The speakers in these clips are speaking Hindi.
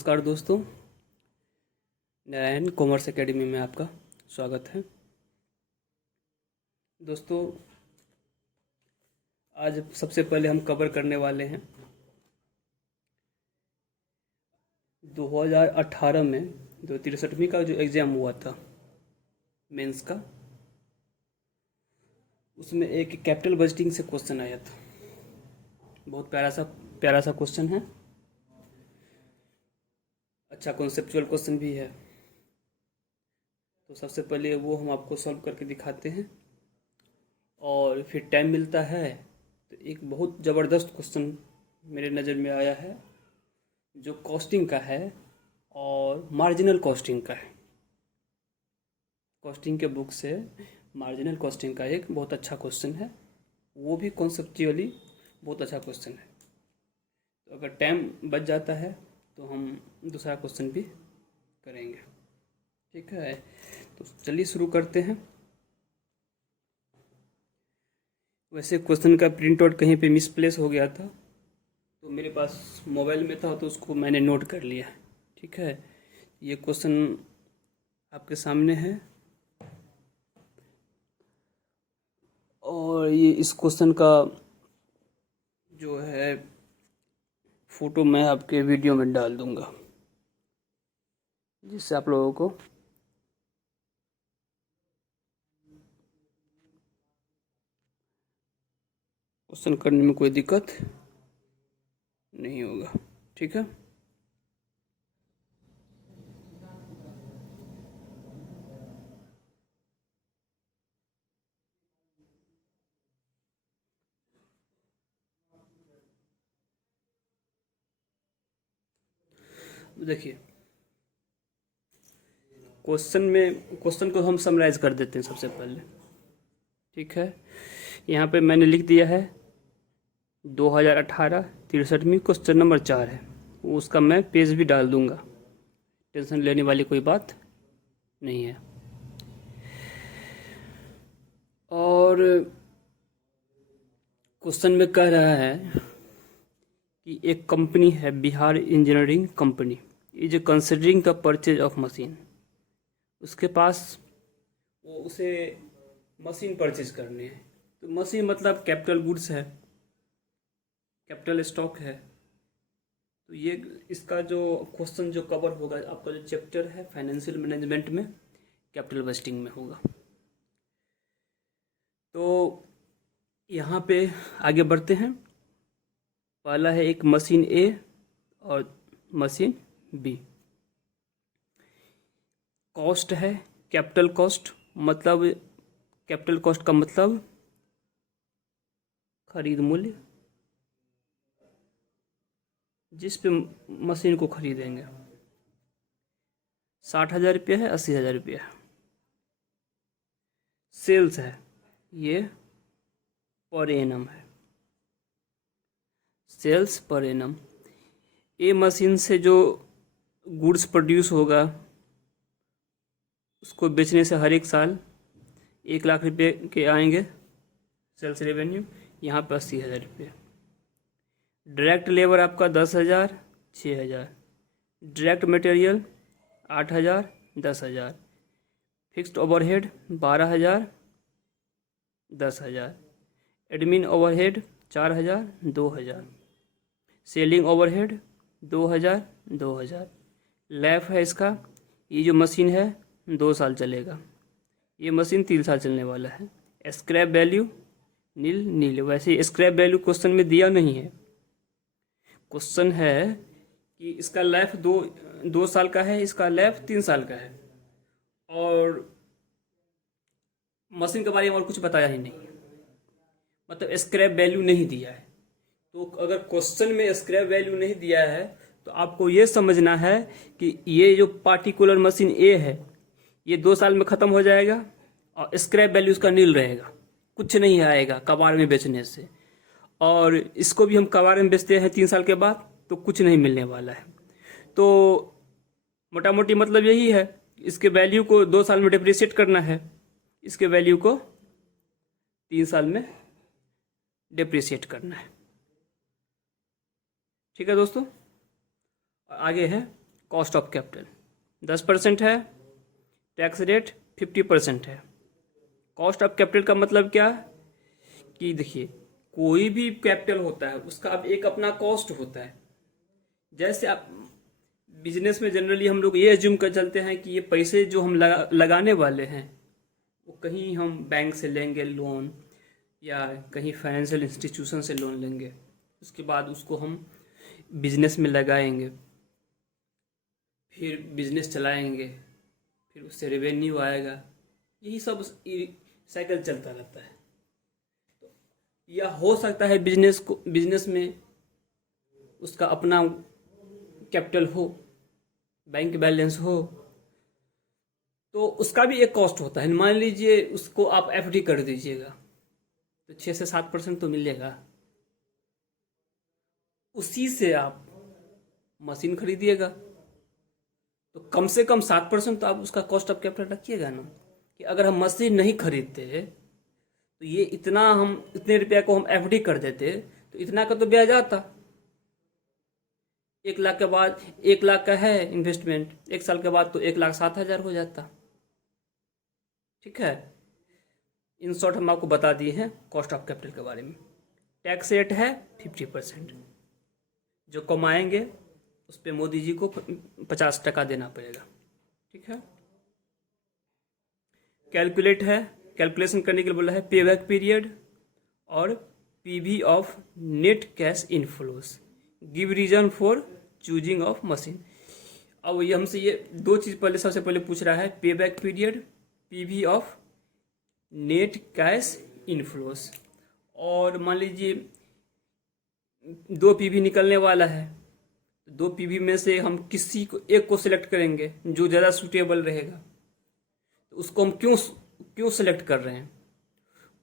नमस्कार दोस्तों, नारायण कॉमर्स एकेडमी में आपका स्वागत है। दोस्तों, आज सबसे पहले हम कवर करने वाले हैं 2018 में जो 63वीं का जो एग्ज़ाम हुआ था मेंस का, उसमें एक कैपिटल बजटिंग से क्वेश्चन आया था। बहुत प्यारा सा क्वेश्चन है, अच्छा कॉन्सेप्चुअल क्वेश्चन भी है। तो सबसे पहले वो हम आपको सॉल्व करके दिखाते हैं और फिर टाइम मिलता है तो एक बहुत ज़बरदस्त क्वेश्चन मेरे नज़र में आया है जो कॉस्टिंग का है और मार्जिनल कॉस्टिंग का है। कॉस्टिंग के बुक से मार्जिनल कॉस्टिंग का एक बहुत अच्छा क्वेश्चन है, वो भी कॉन्सेप्चुअली बहुत अच्छा क्वेश्चन है। तो अगर टाइम बच जाता है तो हम दूसरा क्वेश्चन भी करेंगे, ठीक है। तो चलिए शुरू करते हैं। वैसे क्वेश्चन का प्रिंट आउट कहीं पे मिसप्लेस हो गया था, तो मेरे पास मोबाइल में था तो उसको मैंने नोट कर लिया, ठीक है। ये क्वेश्चन आपके सामने है और ये इस क्वेश्चन का जो है फ़ोटो मैं आपके वीडियो में डाल दूंगा, जिससे आप लोगों को क्वेश्चन करने में कोई दिक्कत नहीं होगा, ठीक है। देखिए, क्वेश्चन को हम समराइज कर देते हैं सबसे पहले, ठीक है। यहाँ पे मैंने लिख दिया है 2018 63वीं क्वेश्चन नंबर 4 है, उसका मैं पेज भी डाल दूंगा, टेंशन लेने वाली कोई बात नहीं है। और क्वेश्चन में कह रहा है कि एक कंपनी है Bihar engineering company is considering the purchase of machine. उसके पास उसे मशीन परचेज करनी है। तो मशीन मतलब कैपिटल गुड्स है, कैपिटल स्टॉक है। तो ये इसका जो क्वेश्चन जो कवर होगा, आपका जो चैप्टर है फाइनेंशियल मैनेजमेंट में कैपिटल बजटिंग में होगा। तो यहाँ पे आगे बढ़ते हैं। पहला है एक मशीन ए और मशीन बी। कॉस्ट है कैपिटल कॉस्ट, मतलब कैपिटल कॉस्ट का मतलब खरीद मूल्य, जिस पे मशीन को खरीदेंगे। 60,000 रुपया है, 80,000 रुपया है। सेल्स है, ये पर एनम है, सेल्स पर एनम। ए मशीन से जो गुड्स प्रोड्यूस होगा उसको बेचने से हर एक साल 1,00,000 रुपये के आएंगे सेल्स रेवेन्यू, यहाँ पर 80,000 रुपये। डायरेक्ट लेबर आपका 10,000, 6,000। Direct material 8,000, 10,000। Fixed overhead 12,000, 10,000। Admin overhead 4,000, 2,000। Selling overhead 2,000, 2,000। Life है इसका, ये जो मशीन है 2 साल चलेगा, ये मशीन 3 साल चलने वाला है। स्क्रैप वैल्यू नील नील। वैसे स्क्रैप वैल्यू क्वेश्चन में दिया नहीं है, क्वेश्चन है कि इसका लाइफ दो साल का है, इसका लाइफ 3 साल का है, और मशीन के बारे में और कुछ बताया ही नहीं, मतलब स्क्रैप वैल्यू नहीं दिया है। तो अगर क्वेश्चन में स्क्रैप वैल्यू नहीं दिया है तो आपको ये समझना है कि ये जो पार्टिकुलर मशीन ए है ये 2 साल में ख़त्म हो जाएगा और स्क्रैप वैल्यू उसका नील रहेगा, कुछ नहीं आएगा कबाड़ में बेचने से। और इसको भी हम कबाड़ में बेचते हैं 3 साल के बाद तो कुछ नहीं मिलने वाला है। तो मोटा मोटी मतलब यही है, इसके वैल्यू को 2 साल में डिप्रिशिएट करना है, इसके वैल्यू को 3 साल में डिप्रिशिएट करना है, ठीक है दोस्तों। आगे है कॉस्ट ऑफ कैपिटल 10% है, टैक्स रेट 50% है। कॉस्ट ऑफ कैपिटल का मतलब क्या है कि देखिए, कोई भी कैपिटल होता है उसका अब एक अपना कॉस्ट होता है। जैसे आप बिजनेस में जनरली हम लोग ये एज्यूम कर चलते हैं कि ये पैसे जो हम लगाने वाले हैं वो कहीं हम बैंक से लेंगे लोन, या कहीं फाइनेंशियल इंस्टीट्यूशन से लोन लेंगे, उसके बाद उसको हम बिजनेस में लगाएंगे, फिर बिजनेस चलाएंगे, फिर उससे रेवेन्यू आएगा। यही सब साइकिल चलता रहता है। या हो सकता है बिजनेस में उसका अपना कैपिटल हो, बैंक बैलेंस हो, तो उसका भी एक कॉस्ट होता है। मान लीजिए उसको आप एफडी कर दीजिएगा तो 6 से 7% तो मिलेगा। उसी से आप मशीन खरीदिएगा तो कम से कम 7% तो आप उसका कॉस्ट ऑफ कैपिटल रखिएगा ना, कि अगर हम मशीन नहीं खरीदते तो ये इतने रुपया को हम एफडी कर देते तो इतना का तो ब्याज आता। 1 लाख के बाद 1 लाख का है इन्वेस्टमेंट, 1 साल के बाद तो 1,07,000 हो जाता। ठीक है, इन शॉर्ट हम आपको बता दिए हैं कॉस्ट ऑफ कैपिटल के बारे में। टैक्स रेट है 50%। जो कमाएंगे उस पर मोदी जी को 50% देना पड़ेगा। ठीक है, कैलकुलेशन करने के लिए बोला है पे बैक पीरियड और PV of net cash inflows, give reason for choosing of machine. अब ये हमसे ये दो चीज़ सबसे पहले पूछ रहा है, pay back period, PV of net cash inflows. और मान लीजिए 2 पीवी निकलने वाला है, 2 पीवी में से हम किसी को एक को सिलेक्ट करेंगे जो ज़्यादा सूटेबल रहेगा। तो उसको हम क्यों सिलेक्ट कर रहे हैं,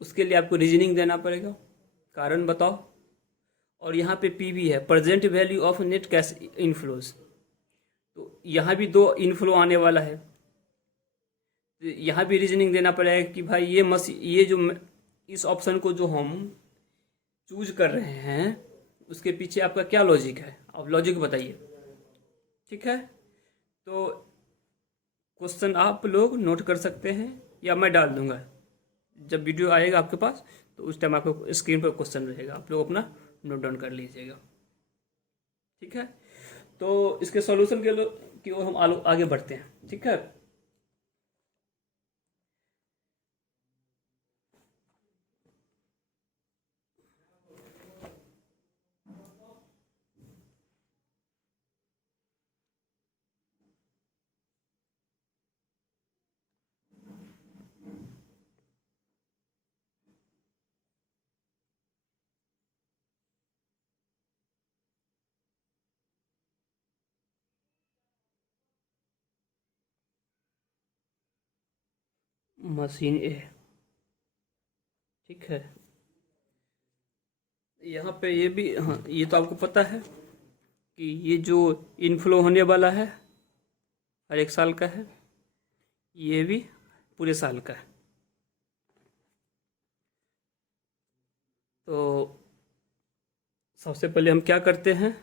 उसके लिए आपको रीजनिंग देना पड़ेगा, कारण बताओ। और यहाँ पे पीवी है, present value of net cash inflows, तो यहाँ भी 2 इनफ्लो आने वाला है। तो यहाँ भी रीजनिंग देना पड़ेगा कि भाई ये जो इस ऑप्शन को जो हम चूज कर रहे हैं उसके पीछे आपका क्या लॉजिक है, आप लॉजिक बताइए। ठीक है, तो क्वेश्चन आप लोग नोट कर सकते हैं या मैं डाल दूंगा जब वीडियो आएगा आपके पास, तो उस टाइम आपको स्क्रीन पर क्वेश्चन रहेगा, आप लोग अपना नोट डाउन कर लीजिएगा। ठीक है, तो इसके सॉल्यूशन की ओर हम आगे बढ़ते हैं। ठीक है, मशीन ए। ठीक है, यहाँ पे ये भी, हाँ ये तो आपको पता है कि ये जो इनफ्लो होने वाला है हर 1 साल का है, ये भी पूरे साल का है। तो सबसे पहले हम क्या करते हैं,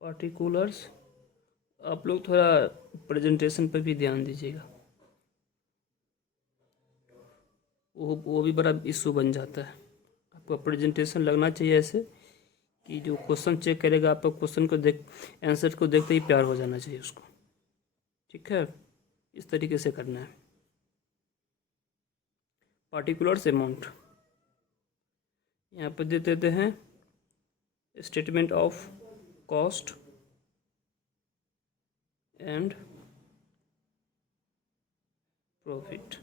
पार्टिकुलर्स। आप लोग थोड़ा प्रेजेंटेशन पर भी ध्यान दीजिएगा, वो भी बड़ा इशू बन जाता है। आपका प्रेजेंटेशन लगना चाहिए ऐसे कि जो क्वेश्चन चेक करेगा आपका क्वेश्चन को आंसर को देखते ही प्यार हो जाना चाहिए उसको। ठीक है, इस तरीके से करना है। पार्टिकुलर्स अमाउंट यहाँ पर दे देते हैं, statement of cost and profit.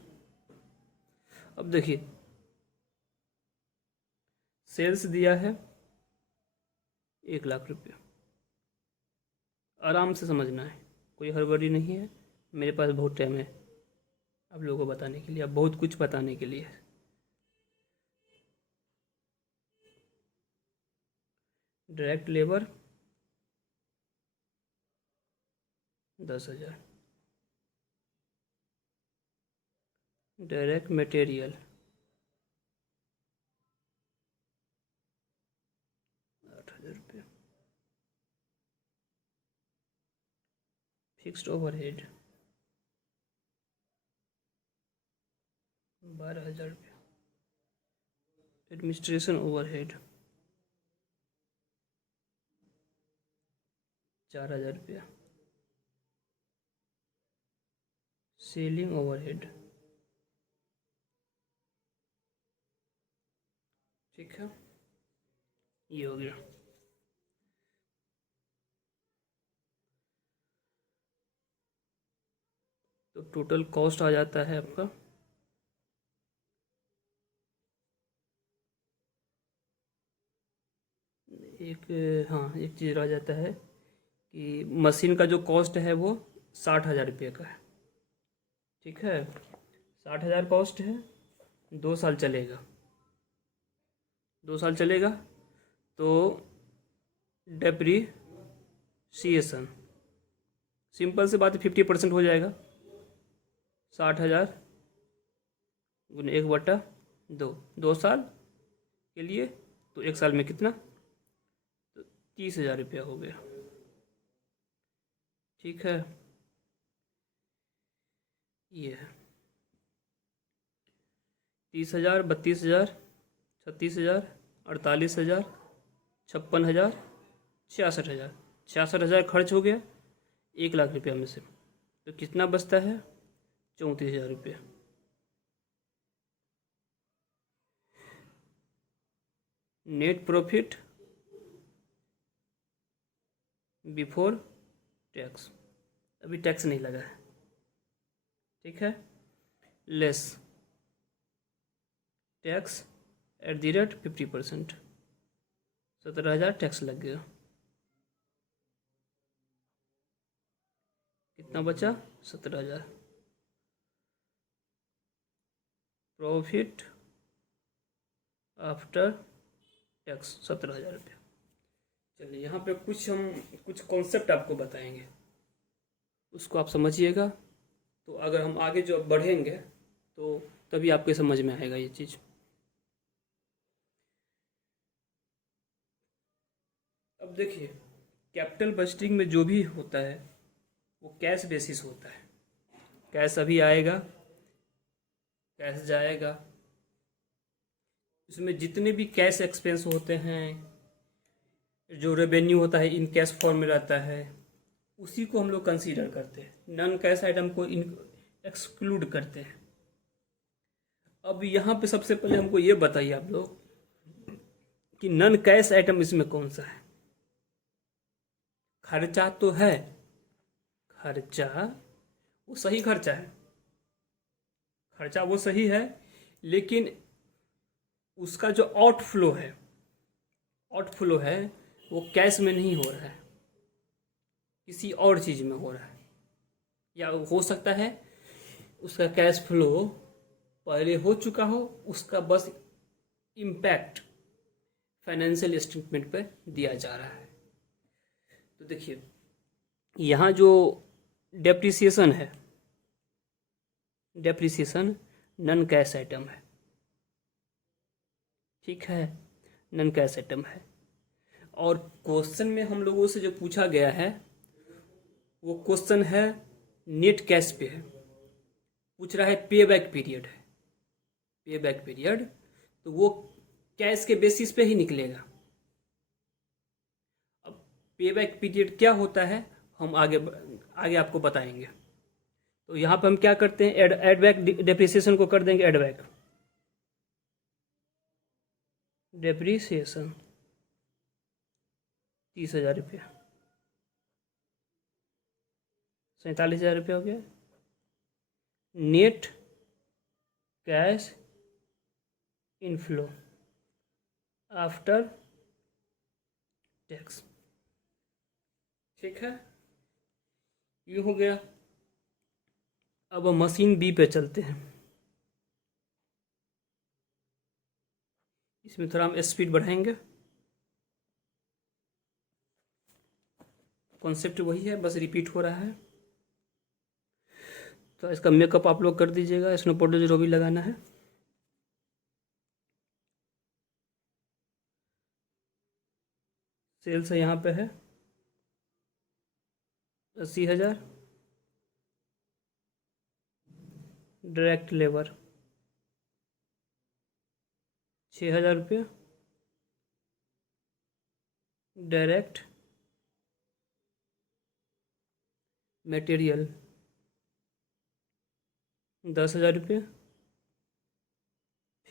अब देखिए सेल्स दिया है 1 लाख रुपया, आराम से समझना है, कोई हड़बड़ी नहीं है, मेरे पास बहुत टाइम है आप लोगों को बताने के लिए, अब बहुत कुछ बताने के लिए। डायरेक्ट लेबर 10,000, डायरेक्ट मटेरियल 8,000 रुपये, फिक्स्ड ओवरहेड 12,000 रुपये, एडमिनिस्ट्रेशन ओवरहेड 4,000 रुपया, सेलिंग ओवरहेड, ठीक है, ये हो गया। तो टोटल कॉस्ट आ जाता है आपका एक चीज़ रह जाता है कि मशीन का जो कॉस्ट है वो 60,000 रुपये का है, ठीक है, 60,000 कॉस्ट है, 2 साल चलेगा, 2 साल चलेगा तो डेप्रीसिएशन सिंपल सी बात है 50% हो जाएगा, 60,000 गुने 1/2, 2 साल के लिए, तो 1 साल में कितना, तो 30,000 रुपया हो गया, ठीक है, ये है 30,000, 32,000, 36,000, 48,000, 56,000, 66,000, 66,000 खर्च हो गया 1 लाख रुपया में से, तो कितना बचता है 34,000 रुपया। नेट प्रॉफिट बिफोर टैक्स, अभी टैक्स नहीं लगा है, ठीक है, less tax at the rate 50%, 17,000 tax लग गया, कितना बचा 17,000, प्रॉफिट आफ्टर टैक्स 17,000 रुपया। चलिए यहाँ पे कुछ कॉन्सेप्ट आपको बताएंगे, उसको आप समझिएगा, तो अगर हम आगे जो बढ़ेंगे तो तभी आपके समझ में आएगा ये चीज़। अब देखिए कैपिटल बजटिंग में जो भी होता है वो कैश बेसिस होता है, कैश अभी आएगा, कैश जाएगा, इसमें जितने भी कैश एक्सपेंस होते हैं, जो रेवेन्यू होता है इन कैश फॉर्म में रहता है, उसी को हम लोग कंसीडर करते हैं, नॉन कैश आइटम को एक्सक्लूड करते हैं। अब यहाँ पे सबसे पहले हमको ये बताइए आप लोग कि नॉन कैश आइटम इसमें कौन सा है। खर्चा तो है, खर्चा वो सही खर्चा है, खर्चा वो सही है, लेकिन उसका जो आउटफ्लो है वो कैश में नहीं हो रहा है, किसी और चीज़ में हो रहा है, या हो सकता है उसका कैश फ्लो पहले हो चुका हो, उसका बस इम्पैक्ट फाइनेंशियल स्टेटमेंट पर दिया जा रहा है। तो देखिए यहाँ जो डेप्रिसिएशन है, डेप्रिसिएशन नॉन कैश आइटम है, ठीक है, नॉन कैश आइटम है, और क्वेश्चन में हम लोगों से जो पूछा गया है वो क्वेश्चन है नेट कैश पे है, पूछ रहा है पे बैक पीरियड है, पे बैक पीरियड, तो वो कैश के बेसिस पे ही निकलेगा। अब पे बैक पीरियड क्या होता है हम आगे आपको बताएंगे। तो यहाँ पे हम क्या करते हैं, एड बैक डेप्रिसिएशन को कर देंगे, एड बैक डेप्रिसिएशन 30,000 रुपया, 47,000 रुपया हो गया, net cash inflow after tax. ठीक है, ये हो गया। अब मशीन बी पे चलते हैं। इसमें थोड़ा हम स्पीड बढ़ाएंगे। कॉन्सेप्ट वही है, बस रिपीट हो रहा है। तो इसका मेकअप आप लोग कर दीजिएगा। स्नो पाउडर जो भी लगाना है। सेल्स है यहाँ पे है 80,000। डायरेक्ट लेबर 6,000 रुपये। डायरेक्ट मटेरियल 10,000 रुपये।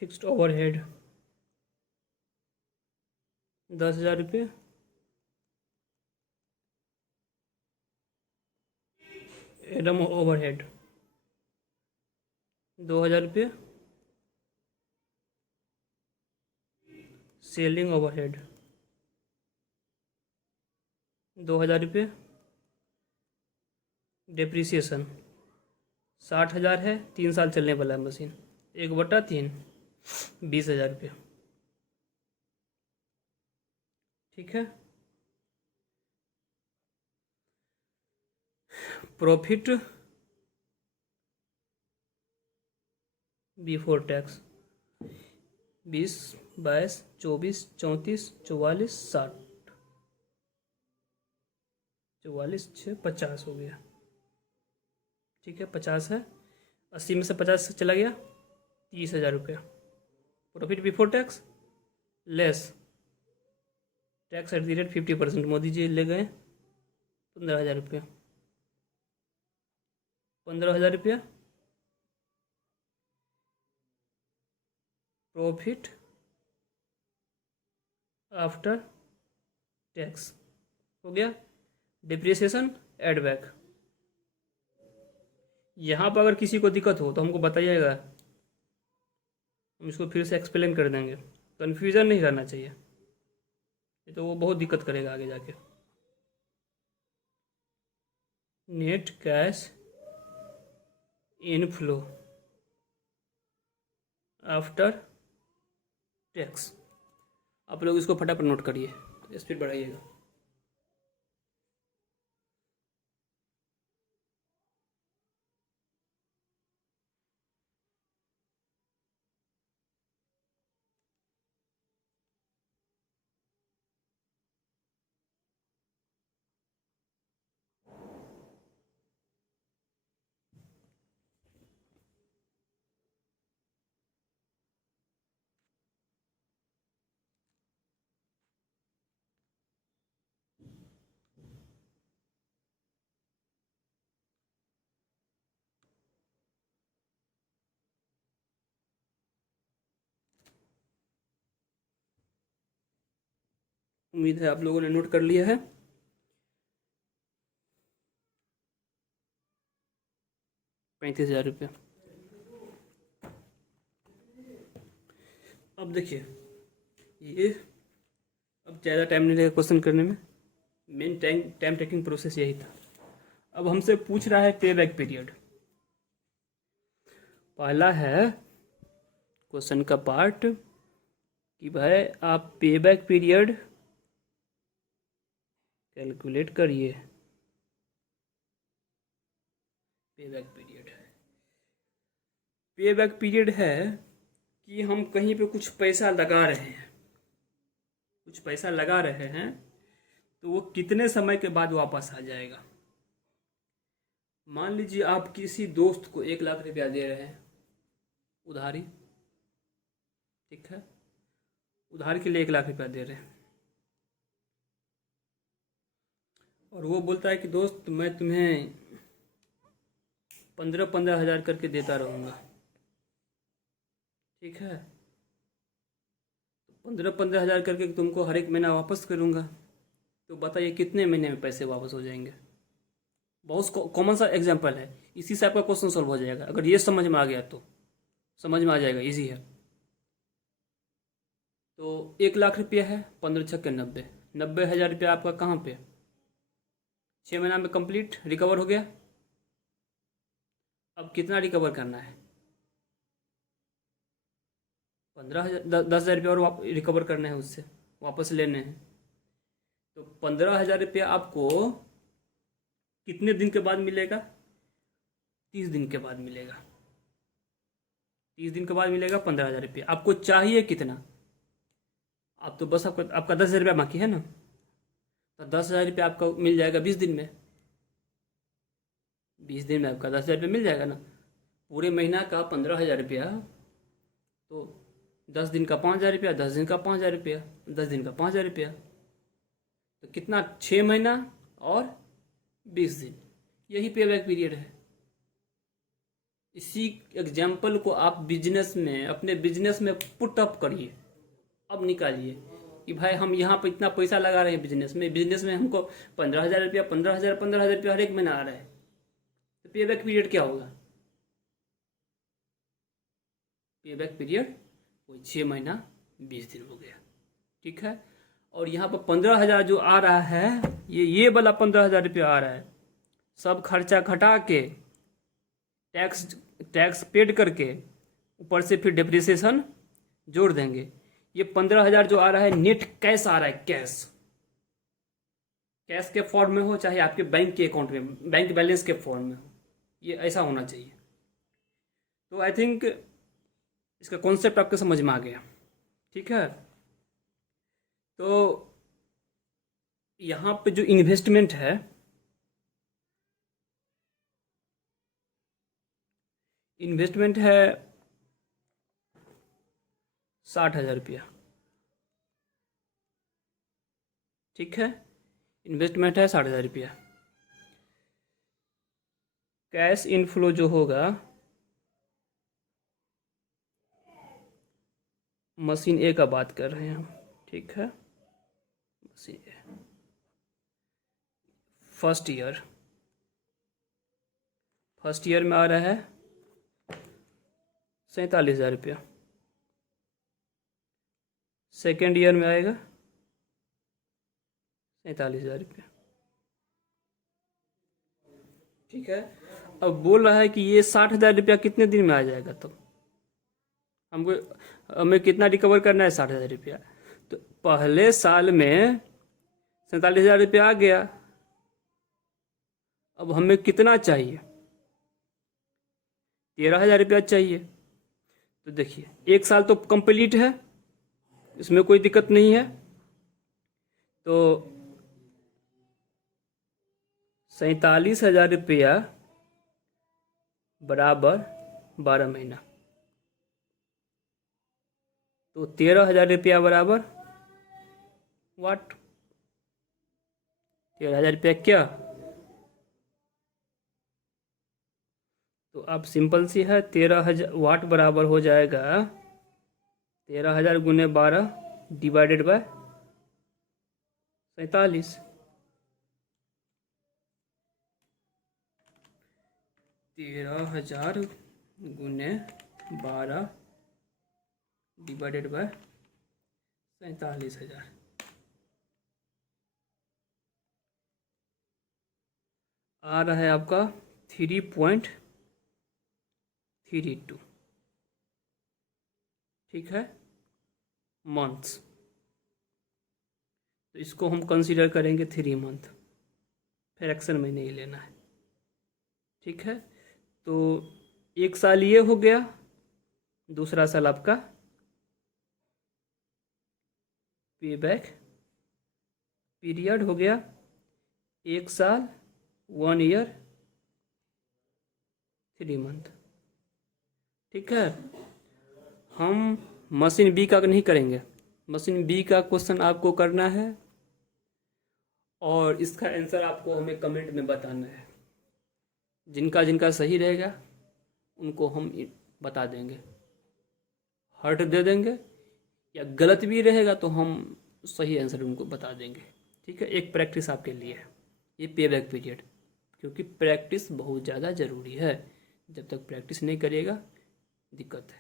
फिक्स्ड ओवरहेड 10,000 रुपये। एडम ओवरहेड 2,000 रुपये। सेलिंग ओवरहेड 2,000 रुपये। डेप्रीसिएशन 60,000 है, 3 साल चलने वाला है मशीन। 1/3 20,000 रुपये। ठीक है। प्रॉफिट बिफोर टैक्स 20, 22, 24, 34, 44, 60, 44, 6, 50 हो गया। ठीक है, 50 है। 80 में से 50 चला गया, 30,000 रुपया। Profit before tax less tax at the rate 50%। Modi ji ले गए 15,000 रुपया। 15,000 रुपया प्रॉफिट आफ्टर टैक्स हो गया। Depreciation add back. यहाँ पर अगर किसी को दिक्कत हो तो हमको बताइएगा, हम इसको फिर से एक्सप्लेन कर देंगे। कन्फ्यूज़न नहीं रहना चाहिए, ये तो वो बहुत दिक्कत करेगा आगे जाके। Net cash inflow after tax. आप लोग इसको फटाफट नोट करिए, स्पीड बढ़ाइएगा। उम्मीद है आप लोगों ने नोट कर लिया है। ₹35,000। अब देखिए, ये अब ज़्यादा टाइम नहीं लगेगा क्वेश्चन करने में। मेन टाइम टेकिंग प्रोसेस यही था। अब हमसे पूछ रहा है पे बैक पीरियड। पहला है क्वेश्चन का पार्ट कि भाई आप पे बैक पीरियड कैलकुलेट करिए। पे बैक पीरियड है कि हम कहीं पे कुछ पैसा लगा रहे हैं, तो वो कितने समय के बाद वापस आ जाएगा। मान लीजिए आप किसी दोस्त को 1,00,000 रुपया दे रहे हैं उधारी। ठीक है, उधार के लिए 1,00,000 रुपया दे रहे हैं, और वो बोलता है कि दोस्त मैं तुम्हें 15-15 हज़ार करके देता रहूँगा। ठीक है, 15-15 हज़ार करके तुमको हर एक महीना वापस करूँगा। तो बताइए कितने महीने में पैसे वापस हो जाएंगे। बहुत कॉमन सा एग्जाम्पल है, इसी से आपका क्वेश्चन सॉल्व हो जाएगा। अगर ये समझ में आ गया तो समझ में आ जाएगा, इजी है। तो 1 लाख रुपया है, 15×6 = 90, 90,000 रुपया आपका कहाँ पे 6 महीना में कंप्लीट रिकवर हो गया। अब कितना रिकवर करना है, 15,000, 10,000 रुपया और रिकवर करना है, उससे वापस लेने हैं। तो 15,000 रुपया आपको कितने दिन के बाद मिलेगा, 30 दिन के बाद मिलेगा। 30 दिन के बाद मिलेगा 15,000 रुपया। आपको चाहिए कितना, आप तो बस आपका 10,000 रुपया बाकी है ना, तो 10,000 रुपया आपको मिल जाएगा 20 दिन में। 20 दिन में आपका 10,000 रुपया मिल जाएगा ना। पूरे महीना का 15,000 रुपया, तो 10 दिन का 5,000 रुपया, 10 दिन का 5,000 रुपया, 10 दिन का 5,000 रुपया, तो कितना 6 महीना और 20 दिन, यही पे बैक पीरियड है। इसी एग्जाम्पल को आप बिजनेस में, अपने बिजनेस में पुट अप करिए। अब निकालिए कि भाई हम यहाँ पर इतना पैसा लगा रहे हैं बिजनेस में हमको 15,000 रुपया, 15,000 हर एक महीना आ रहा है, तो पे बैक पीरियड क्या होगा, पे बैक पीरियड वही 6 महीना 20 दिन हो गया। ठीक है। और यहाँ पर 15,000 जो आ रहा है, ये वाला 15,000 रुपया आ रहा है, सब खर्चा घटा के टैक्स पेड करके ऊपर से फिर डिप्रिसिएशन जोड़ देंगे। ये 15,000 जो आ रहा है नेट कैश आ रहा है, कैश के फॉर्म में हो, चाहे आपके बैंक के अकाउंट में, बैंक बैलेंस के फॉर्म में हो, ये ऐसा होना चाहिए। तो आई थिंक इसका कॉन्सेप्ट आपको समझ में आ गया। ठीक है। तो यहाँ पे जो इन्वेस्टमेंट है, इन्वेस्टमेंट है 60,000 रुपया। ठीक है, इन्वेस्टमेंट है 60,000 रुपया। कैश इनफ्लो जो होगा, मशीन ए का बात कर रहे हैं हम। ठीक है, मशीन ए फर्स्ट ईयर में आ रहा है 47,000 रुपया। सेकेंड ईयर में आएगा 47,000 रुपया। ठीक है। अब बोल रहा है कि ये 60,000 रुपया कितने दिन में आ जाएगा, तो हमें कितना रिकवर करना है, 60,000 रुपया। तो पहले साल में 47,000 रुपया आ गया, अब हमें कितना चाहिए, 13,000 रुपया चाहिए। तो देखिए 1 साल तो कंप्लीट है, इसमें कोई दिक्कत नहीं है। तो 47,000 रुपया बराबर 12 महीना, तो 13,000 रुपया बराबर वाट, 13,000 रुपया क्या, तो आप सिंपल सी है, 13,000 वाट बराबर हो जाएगा 13,000 गुने 12 डिवाइडेड बाय 47। 13,000 गुने 12 डिवाइडेड बाय 47,000, आ रहा है आपका 3.32। ठीक है, मंथ्स। तो इसको हम कंसीडर करेंगे 3 मंथ, फ्रैक्शन में नहीं लेना है। ठीक है। तो 1 साल ये हो गया, दूसरा साल आपका पे बैक पीरियड हो गया, 1 साल 1 ईयर 3 मंथ। ठीक है। हम मशीन बी का नहीं करेंगे, मशीन बी का क्वेश्चन आपको करना है और इसका आंसर आपको हमें कमेंट में बताना है। जिनका जिनका सही रहेगा उनको हम बता देंगे, हर्ट दे देंगे, या गलत भी रहेगा तो हम सही आंसर उनको बता देंगे। ठीक है, एक प्रैक्टिस आपके लिए, ये पे बैक पीरियड क्योंकि प्रैक्टिस बहुत ज़्यादा ज़रूरी है। जब तक प्रैक्टिस नहीं करिएगा दिक्कत है।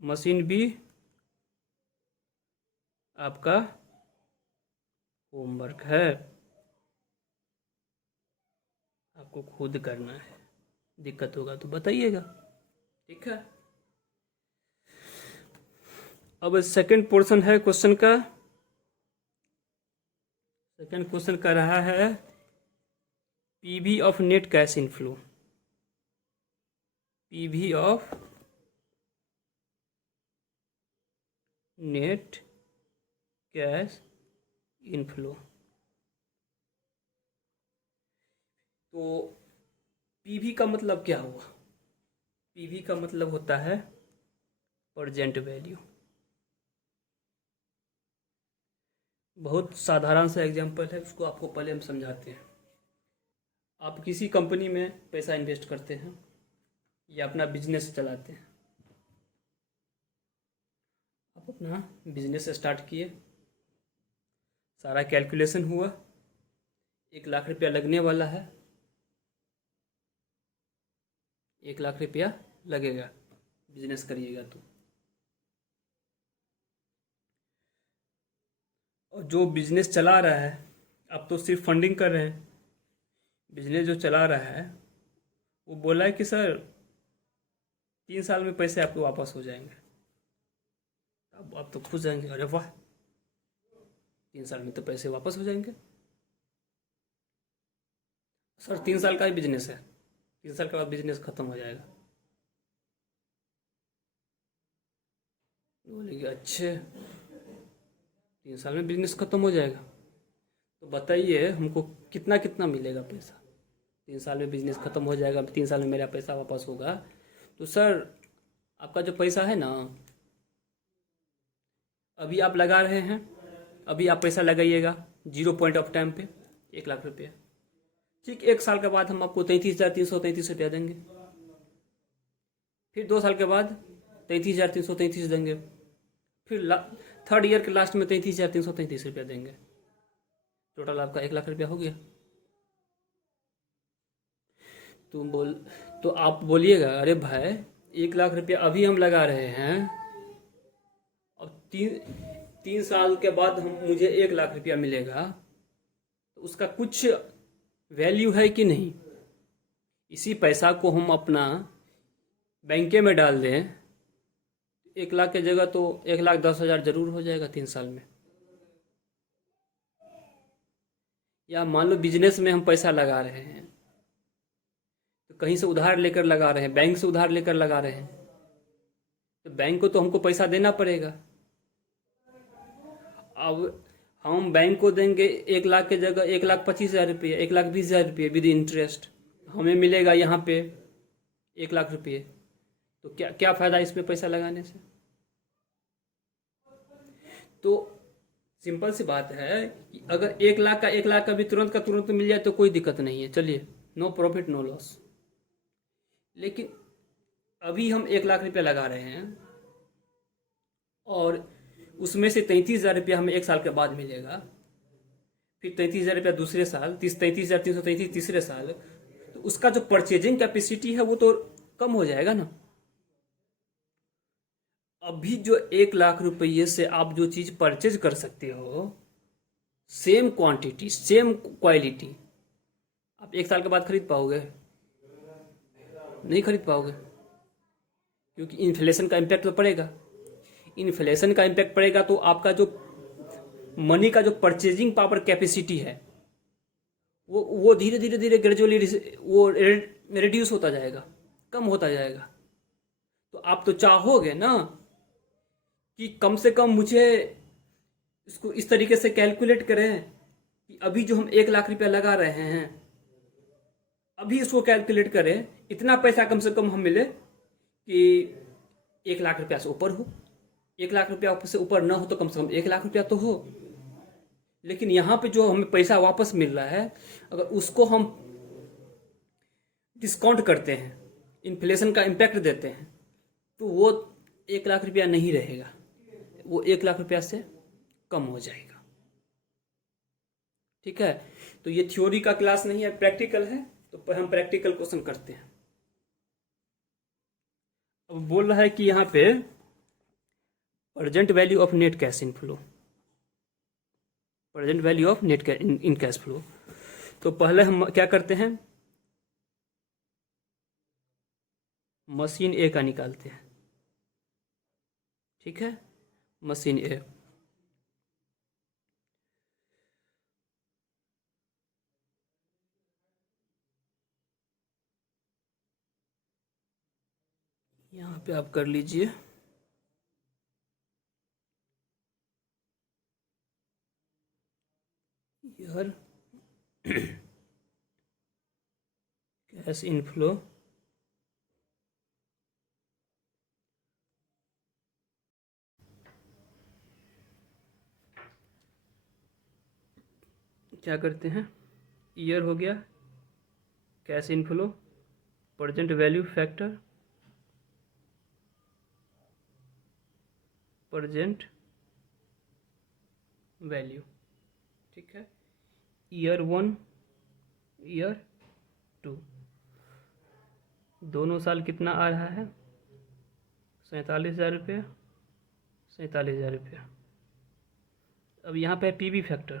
मशीन भी आपका होमवर्क है, आपको खुद करना है। दिक्कत होगा तो बताइएगा, ठीक है। अब सेकंड पोर्शन है क्वेश्चन का। सेकंड क्वेश्चन का रहा है PV of net cash inflow. PV of net cash inflow. तो पीवी का मतलब क्या हुआ? पीवी का मतलब होता है प्रेजेंट वैल्यू। बहुत साधारण सा एग्जांपल है, उसको आपको पहले हम समझाते हैं। आप किसी कंपनी में पैसा इन्वेस्ट करते हैं या अपना बिजनेस चलाते हैं। आप अपना बिजनेस स्टार्ट किए, सारा कैलकुलेशन हुआ, 1 लाख रुपया लगने वाला है, 1 लाख रुपया लगेगा बिजनेस करिएगा तो। और जो बिजनेस चला रहा है, अब तो सिर्फ फंडिंग कर रहे हैं, बिजनेस जो चला रहा है वो बोला है कि सर 3 साल में पैसे आपको वापस हो जाएंगे। अब आप तो खुश जाएंगे, अरे वाह 3 साल में तो पैसे वापस हो जाएंगे। सर 3 साल का ही बिजनेस है, 3 साल के बाद बिजनेस खत्म हो जाएगा। बोलेंगे अच्छे 3 साल में बिजनेस खत्म हो जाएगा, तो बताइए हमको कितना कितना मिलेगा पैसा? 3 साल में बिजनेस खत्म हो जाएगा, 3 साल में मेरा पैसा वापस होगा। तो सर आपका जो पैसा है ना, अभी आप लगा रहे हैं, अभी आप पैसा लगाइएगा 0 पॉइंट ऑफ टाइम पे 1 लाख रुपया, ठीक 1 साल के बाद हम आपको 33,333 रुपया देंगे। फिर 2 साल के बाद 33,333 देंगे। फिर थर्ड ईयर के लास्ट में 33,333 रुपया देंगे। टोटल आपका 1 लाख रुपया हो गया। तो आप बोलिएगा अरे भाई 1 लाख रुपया अभी हम लगा रहे हैं, अब 3 साल के बाद मुझे 1 लाख रुपया मिलेगा, तो उसका कुछ वैल्यू है कि नहीं? इसी पैसा को हम अपना बैंके में डाल दें, 1 लाख की जगह तो 1,10,000 जरूर हो जाएगा 3 साल में। या मान लो बिजनेस में हम पैसा लगा रहे हैं, तो कहीं से उधार लेकर लगा रहे हैं, बैंक से उधार लेकर लगा रहे हैं, तो बैंक को तो हमको पैसा देना पड़ेगा। अब हम बैंक को देंगे 1 लाख की जगह 1,25,000 रुपये, 1,20,000 रुपये विद इंटरेस्ट, हमें मिलेगा यहाँ पे 1 लाख रुपये। तो क्या क्या फ़ायदा इसमें पैसा लगाने से? तो सिंपल सी बात है कि अगर 1 लाख का भी तुरंत का तुरंत मिल जाए तो कोई दिक्कत नहीं है, चलिए नो प्रॉफिट नो लॉस। लेकिन अभी हम 1 लाख रुपया लगा रहे हैं और उसमें से 33,000 रुपया हमें 1 साल के बाद मिलेगा, फिर 33,000 रुपया दूसरे साल, 33,333 तीसरे साल, तो उसका जो परचेजिंग कैपेसिटी है वो तो कम हो जाएगा ना। अभी जो 1 लाख रुपये से आप जो चीज़ परचेज कर सकते हो, सेम क्वांटिटी सेम क्वालिटी, आप 1 साल के बाद खरीद पाओगे? नहीं खरीद पाओगे, क्योंकि इन्फ्लेशन का इम्पैक्ट तो पड़ेगा। इन्फ्लेशन का इम्पैक्ट पड़ेगा तो आपका जो मनी का जो परचेजिंग पावर कैपेसिटी है वो धीरे धीरे धीरे ग्रेजुअली वो रिड्यूस होता जाएगा, कम होता जाएगा। तो आप तो चाहोगे ना कि कम से कम मुझे इसको इस तरीके से कैलकुलेट करें कि अभी जो हम 1 लाख रुपया लगा रहे हैं, अभी इसको कैलकुलेट करें, इतना पैसा कम से कम हम मिले कि 1 लाख रुपया से ऊपर हो। 1 लाख रुपया से ऊपर ना हो तो कम से कम 1 लाख रुपया तो हो। लेकिन यहाँ पे जो हमें पैसा वापस मिल रहा है, अगर उसको हम डिस्काउंट करते हैं, इन्फ्लेशन का इम्पैक्ट देते हैं, तो वो 1 लाख रुपया नहीं रहेगा, वो 1 लाख रुपया से कम हो जाएगा। ठीक है, तो ये थ्योरी का क्लास नहीं है, प्रैक्टिकल है, तो हम प्रैक्टिकल क्वेश्चन करते हैं। अब बोल रहा है कि यहाँ पे present value of net cash inflow, present value of net in cash flow. तो पहले हम क्या करते हैं, मशीन ए का निकालते हैं। ठीक है, मशीन ए, यहाँ पे आप कर लीजिए। यार कैश इनफ्लो क्या करते हैं, ईयर हो गया, cash inflow, present value factor, present value. ठीक है, ईयर 1, ईयर 2, दोनों साल कितना आ रहा है, 47,000 रुपये, 47,000 रुपये। अब यहाँ पे पीवी फैक्टर,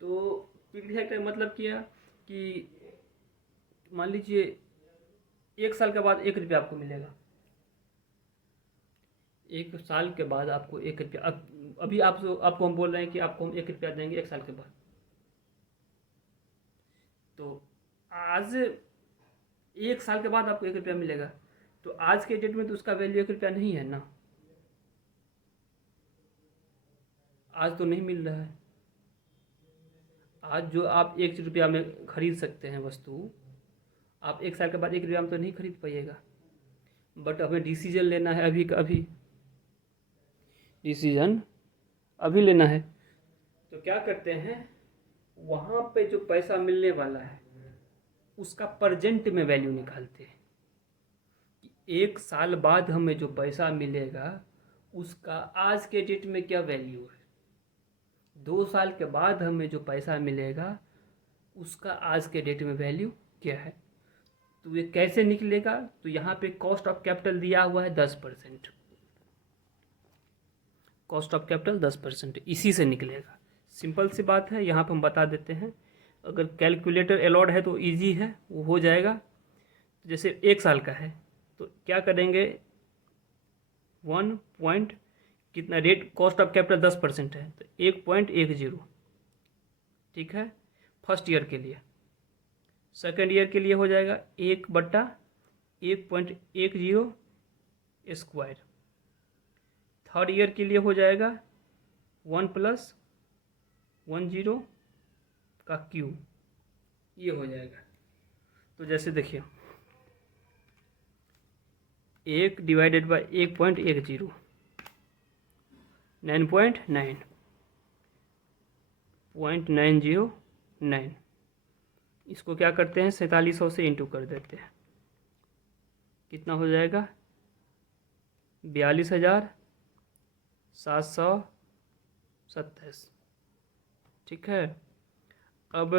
तो पीवी फैक्टर मतलब क्या कि मान लीजिए 1 साल के बाद 1 रुपया आपको मिलेगा, 1 साल के बाद आपको 1 रुपया, अभी आपको हम बोल रहे हैं कि आपको हम 1 रुपया देंगे 1 साल के बाद। तो आज 1 साल के बाद आपको 1 रुपया मिलेगा, तो आज के डेट में तो उसका वैल्यू 1 रुपया नहीं है ना, आज तो नहीं मिल रहा है। आज जो आप 1 रुपया में खरीद सकते हैं वस्तु, आप 1 साल के बाद 1 रुपया में तो नहीं खरीद पाइएगा। बट हमें डिसीजन लेना है अभी का अभी, डिसीजन अभी लेना है। तो क्या करते हैं, वहाँ पे जो पैसा मिलने वाला है उसका प्रेजेंट में वैल्यू निकालते हैं। 1 साल बाद हमें जो पैसा मिलेगा उसका आज के डेट में क्या वैल्यू है, 2 साल के बाद हमें जो पैसा मिलेगा उसका आज के डेट में वैल्यू क्या है। तो ये कैसे निकलेगा, तो यहाँ पे कॉस्ट ऑफ कैपिटल दिया हुआ है 10%, कॉस्ट ऑफ कैपिटल 10%, इसी से निकलेगा। सिंपल सी बात है, यहाँ पे हम बता देते हैं। अगर कैलकुलेटर अलाउड है तो इजी है, वो हो जाएगा। जैसे 1 साल का है तो क्या करेंगे, 1 पॉइंट कितना रेट, कॉस्ट ऑफ कैपिटल 10% है तो 1.10। ठीक है, फर्स्ट ईयर के लिए। सेकेंड ईयर के लिए हो जाएगा 1/1.10 स्क्वायर। थर्ड ईयर के लिए हो जाएगा 1+10 का क्यूब, ये हो जाएगा। तो जैसे देखिए 1 डिवाइडेड बाई 1.10, 9.909, इसको क्या करते हैं 4700 से इंटू कर देते हैं, कितना हो जाएगा 42,727। ठीक है, अब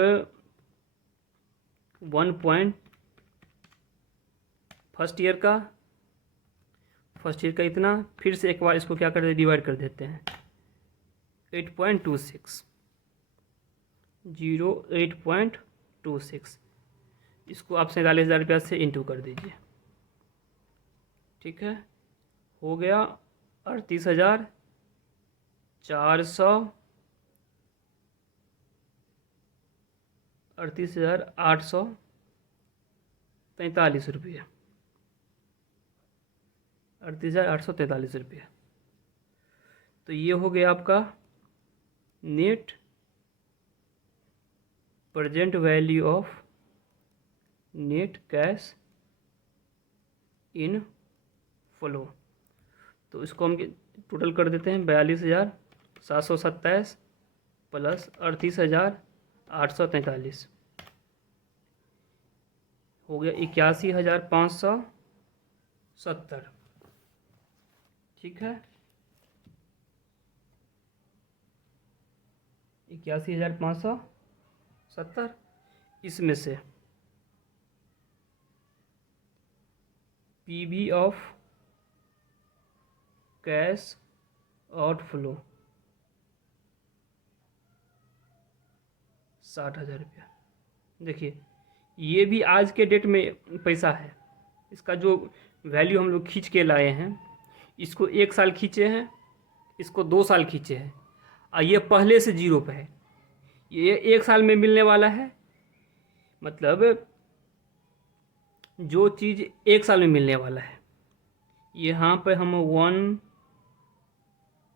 1 पॉइंट फर्स्ट ईयर का इतना, फिर से एक बार इसको क्या करते हैं डिवाइड कर देते हैं, 8.26, 8.26, इसको आप 47,000 रुपया से इंटू कर दीजिए। ठीक है, हो गया 38,843 रुपये, 38,843 रुपये। तो ये हो गया आपका net present value of net cash in flow. तो इसको हम टोटल कर देते हैं, 42,727 प्लस 38,843 हो गया 81,570। ठीक है, 81,570, इसमें से पीवी ऑफ कैश आउटफ्लो 60,000 रुपया। देखिए ये भी आज के डेट में पैसा है। इसका जो वैल्यू हम लोग खींच के लाए हैं, इसको 1 साल खींचे हैं, इसको 2 साल खींचे हैं, और ये पहले से जीरो पे है। ये 1 साल में मिलने वाला है, मतलब जो चीज़ 1 साल में मिलने वाला है, यहाँ पे हम 1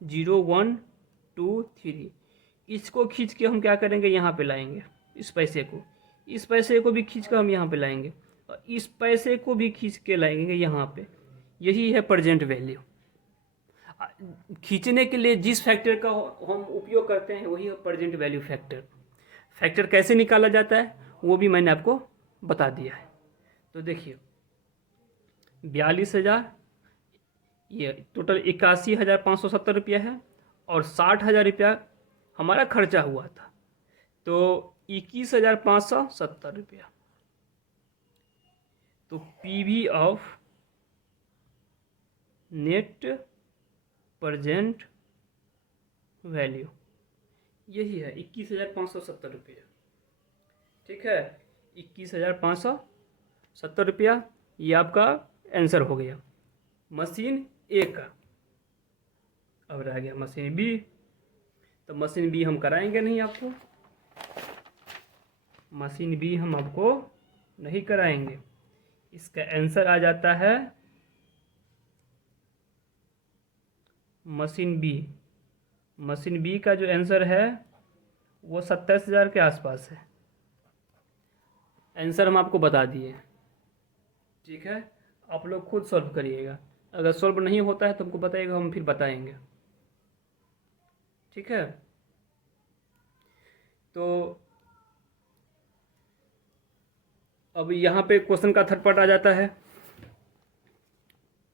0 1 2 3 इसको खींच के हम क्या करेंगे, यहाँ पे लाएंगे। इस पैसे को भी खींच कर हम यहाँ पे लाएंगे, और इस पैसे को भी खींच के लाएंगे यहाँ पे। यही है प्रेजेंट वैल्यू। खींचने के लिए जिस फैक्टर का हम उपयोग करते हैं वही है प्रेजेंट वैल्यू फैक्टर। फैक्टर कैसे निकाला जाता है वो भी मैंने आपको बता दिया है। तो देखिए 42,000, ये टोटल 81,570 रुपया है, और 60,000 रुपया हमारा खर्चा हुआ था, तो 21,570 रुपया। तो PV of net present value यही है 21,570 रुपया। ठीक है, 21,570 रुपया ये आपका आंसर हो गया मशीन ए का। अब रह गया मशीन बी। तो मशीन बी हम कराएंगे नहीं आपको, मशीन बी हम आपको नहीं कराएंगे। इसका आंसर आ जाता है मशीन बी। मशीन बी का जो आंसर है वो 27,000 के आसपास है। आंसर हम आपको बता दिए। ठीक है, आप लोग खुद सॉल्व करिएगा। अगर सॉल्व नहीं होता है तो हमको बताइएगा, हम फिर बताएंगे। ठीक है, तो अब यहाँ पे क्वेश्चन का थर्ड पार्ट आ जाता है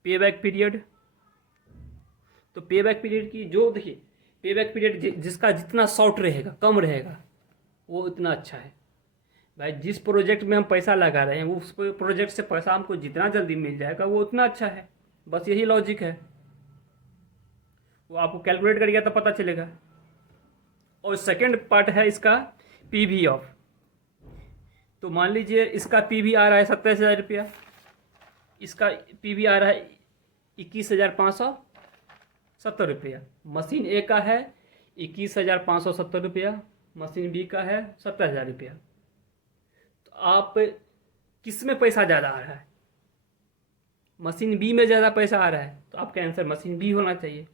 पे बैक पीरियड। तो पे बैक पीरियड की जो देखिए, पे बैक पीरियड जिसका जितना शॉर्ट रहेगा, कम रहेगा, वो उतना अच्छा है। भाई जिस प्रोजेक्ट में हम पैसा लगा रहे हैं उस प्रोजेक्ट से पैसा हमको जितना जल्दी मिल जाएगा वो उतना अच्छा है। बस यही लॉजिक है, वो आपको कैलकुलेट करिएगा तो पता चलेगा। और सेकंड पार्ट है इसका पीवी ऑफ। तो मान लीजिए इसका पीवी आ रहा है 27,000 रुपया, इसका पीवी आ रहा है 21,570 रुपया। मशीन ए का है 21,570 रुपया, मशीन बी का है 27,000 रुपया। तो आप किस में पैसा ज़्यादा आ रहा है? मशीन बी में ज़्यादा पैसा आ रहा है, तो आपका आंसर मशीन बी होना चाहिए।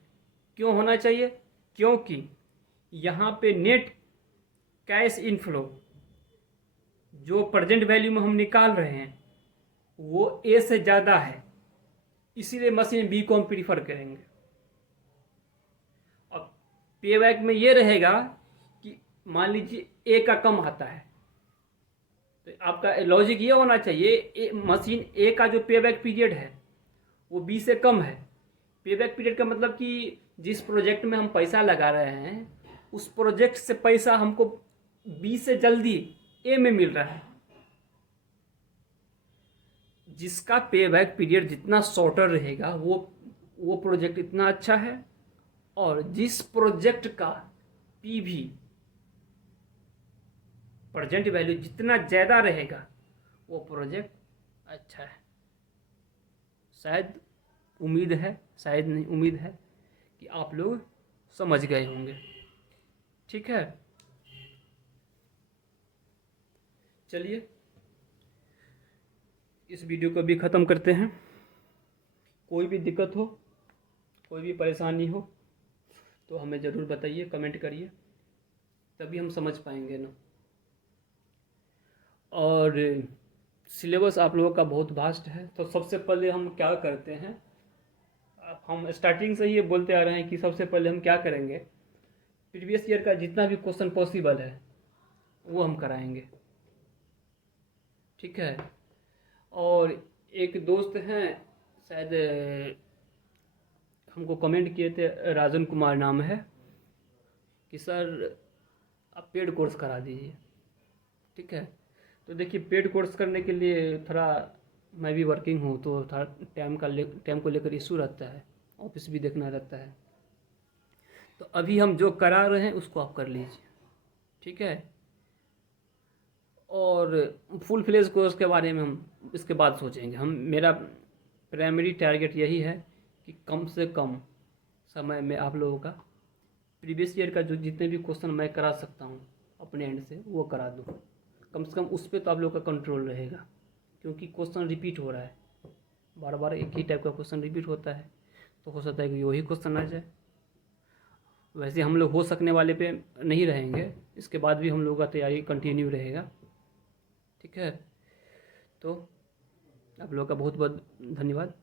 क्यों होना चाहिए? क्योंकि यहाँ पे नेट कैश इनफ्लो जो प्रेजेंट वैल्यू में हम निकाल रहे हैं वो ए से ज़्यादा है, इसीलिए मशीन बी को हम प्रीफर करेंगे। अब पे बैक में ये रहेगा कि मान लीजिए ए का कम आता है, तो आपका लॉजिक ये होना चाहिए मशीन ए का जो पे बैक पीरियड है वो बी से कम है। पे बैक पीरियड का मतलब कि जिस प्रोजेक्ट में हम पैसा लगा रहे हैं उस प्रोजेक्ट से पैसा हमको बी से जल्दी ए में मिल रहा है। जिसका पे बैक पीरियड जितना शॉर्टर रहेगा वो प्रोजेक्ट इतना अच्छा है, और जिस प्रोजेक्ट का पीवी प्रेजेंट वैल्यू जितना ज़्यादा रहेगा वो प्रोजेक्ट अच्छा है। शायद उम्मीद है, शायद नहीं, उम्मीद है कि आप लोग समझ गए होंगे। ठीक है, चलिए इस वीडियो को भी ख़त्म करते हैं। कोई भी दिक्कत हो, कोई भी परेशानी हो तो हमें ज़रूर बताइए, कमेंट करिए, तभी हम समझ पाएंगे ना। और सिलेबस आप लोगों का बहुत वास्ट है, तो सबसे पहले हम क्या करते हैं, हम स्टार्टिंग से ये बोलते आ रहे हैं कि सबसे पहले हम क्या करेंगे, प्रीवियस ईयर का जितना भी क्वेश्चन पॉसिबल है वो हम कराएंगे। ठीक है, और एक दोस्त हैं शायद हमको कमेंट किए थे, राजन कुमार नाम है, कि सर आप पेड कोर्स करा दीजिए। ठीक है, तो देखिए पेड कोर्स करने के लिए थोड़ा मैं भी वर्किंग हूँ, तो थोड़ा टाइम को लेकर इशू रहता है, ऑफिस भी देखना रहता है। तो अभी हम जो करा रहे हैं उसको आप कर लीजिए। ठीक है, और फुल फ्लेज कोर्स के बारे में हम इसके बाद सोचेंगे। हम मेरा प्राइमरी टारगेट यही है कि कम से कम समय में आप लोगों का प्रीवियस ईयर का जो जितने भी क्वेश्चन मैं करा सकता हूँ अपने एंड से वो करा दूँ। कम से कम उस पर तो आप लोगों का कंट्रोल रहेगा, क्योंकि क्वेश्चन रिपीट हो रहा है, बार बार एक ही टाइप का क्वेश्चन रिपीट होता है, तो हो सकता है कि वही क्वेश्चन आ जाए। वैसे हम लोग हो सकने वाले पे नहीं रहेंगे, इसके बाद भी हम लोगों का तैयारी कंटिन्यू रहेगा। ठीक है, तो आप लोगों का बहुत बहुत धन्यवाद।